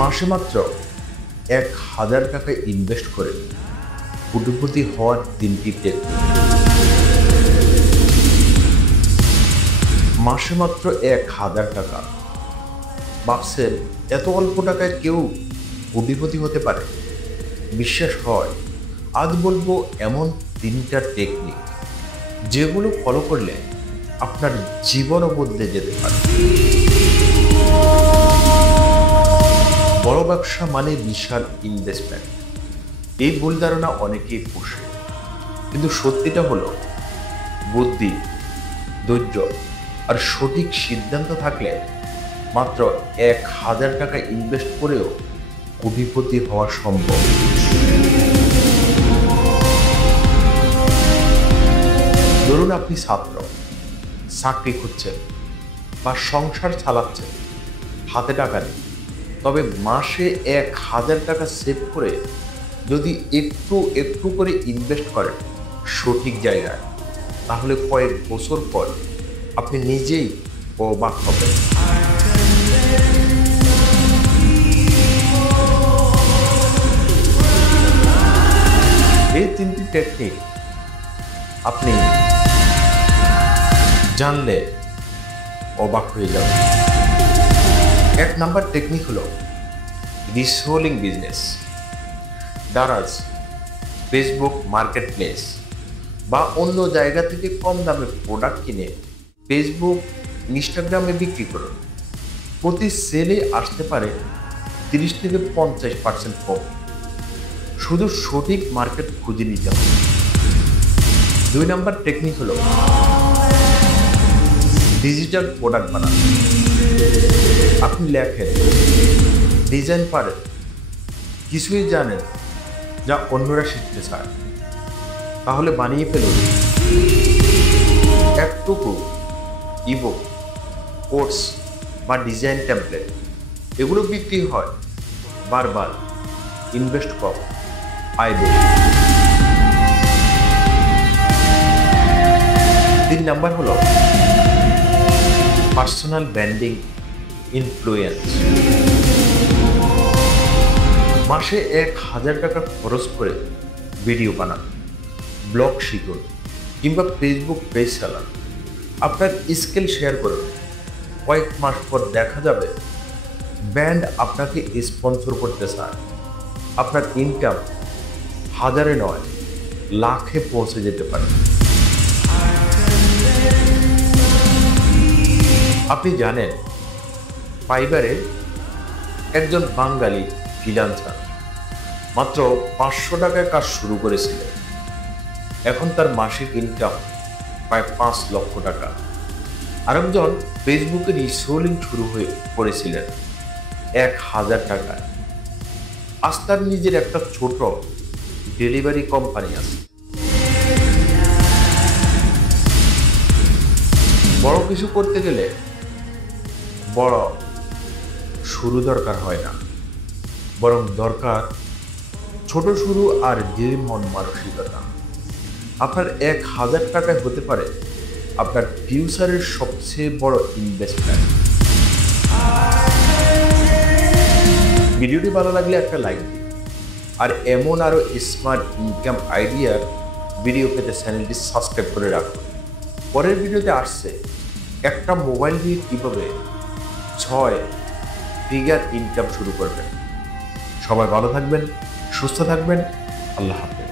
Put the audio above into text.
মাসে মাত্র ১,০০০ টাকা ইনভেস্ট করে কোটিপতি হওয়ার ৩টি টেকনিক। মাসে মাত্র ১,০০০ টাকা। ভাবছেন এত অল্প টাকায় কেউ কোটিপতি হতে পারে? বিশ্বাস হয়। আজ বলবো এমন ৩টা টেকনিক যেগুলো ফলো করলে আপনার জীবনও বদলে যেতে পারে। বড় ব্যবসা মানে বিশাল ইনভেস্টমেন্ট, এই ভুল ধারণা অনেকেই পোষে। কিন্তু সত্যিটা হলো, বুদ্ধি, ধৈর্য আর সঠিক সিদ্ধান্ত থাকলে মাত্র ১,০০০ টাকা ইনভেস্ট করেও কোটিপতি হওয়া সম্ভব। ধরুন আপনি ছাত্র, চাকরি খুঁজছেন বা সংসার চালাচ্ছেন, হাতে টাকা নেই, তবে মাসে ১,০০০ টাকা সেভ করে যদি একটু একটু করে ইনভেস্ট করেন সঠিক জায়গায়, তাহলে কয়েক বছর পর আপনি নিজেই অবাক হবেন। এই ৩টি টেকনিক আপনি জানলে অবাক হয়ে যাবেন। ১ নাম্বার টেকনিক হলো reselling business. Daraz, Facebook market place বা অন্য জায়গা থেকে কম দামে প্রোডাক্ট কিনে ফেসবুক, ইনস্টাগ্রামে বিক্রি করুন। প্রতি সেলে আসতে পারে ৩০ থেকে ৫০% কম। শুধু সঠিক মার্কেট খুঁজে নিতে হবে। ২ নাম্বার টেকনিক হলো ডিজিটাল প্রোডাক্ট বানানো। আপনি লেখেন, ডিজাইন পারেন, কিছুই জানেন যা অন্যরা শিখতে চায়, তাহলে বানিয়ে ফেলুন একটুকু ইবুক, কোর্স বা ডিজাইন টেমপ্লেট। এগুলো বিক্রি হয় বারবার, ইনভেস্ট কম, আয় বেশি। ৩ নাম্বার হলো পার্সোনাল ব্র্যান্ডিং ইনফ্লুয়েন্স। মাসে ১,০০০ টাকা খরচ করে ভিডিও বানান, ব্লগ শিখুন কিংবা ফেসবুক পেজ চালান। আপনার স্কিল শেয়ার করুন। কয়েক মাস পর দেখা যাবে ব্র্যান্ড আপনাকে স্পন্সর করতে চায়। আপনার ইনকাম হাজারে নয়, লাখে পৌঁছে যেতে পারে। আপনি জানেন, ফাইবারে একজন বাঙালি ফ্রিল্যান্সার মাত্র ৫০০ টাকায় কাজ শুরু করেছিলেন। এখন তার মাসিক ইনকাম প্রায় ৫ লক্ষ টাকা। আরেকজন ফেসবুকে রিসেলিং শুরু করেছিলেন ১,০০০ টাকায়। আজ তার নিজের একটা ছোট ডেলিভারি কোম্পানি আছে। বড় কিছু করতে গেলে বড় শুরু দরকার হয় না, বরং দরকার ছোট শুরু আর ধীর মন মানসিকতা। আপনার ১,০০০ টাকায় হতে পারে আপনার ফিউচারের সবচেয়ে বড় ইনভেস্টমেন্ট। ভিডিওটি ভালো লাগলে একটা লাইক দিন, আর এমন আরো স্মার্ট ইনকাম আইডিয়ার ভিডিও পেতে চ্যানেলটি সাবস্ক্রাইব করে রাখুন। পরের ভিডিওতে আসছে একটা মোবাইল দিয়ে কিভাবে ৬ ফিগার ইনকাম শুরু করবেন। সবাই ভালো থাকবেন, সুস্থ থাকবেন। আল্লাহ হাফেজ।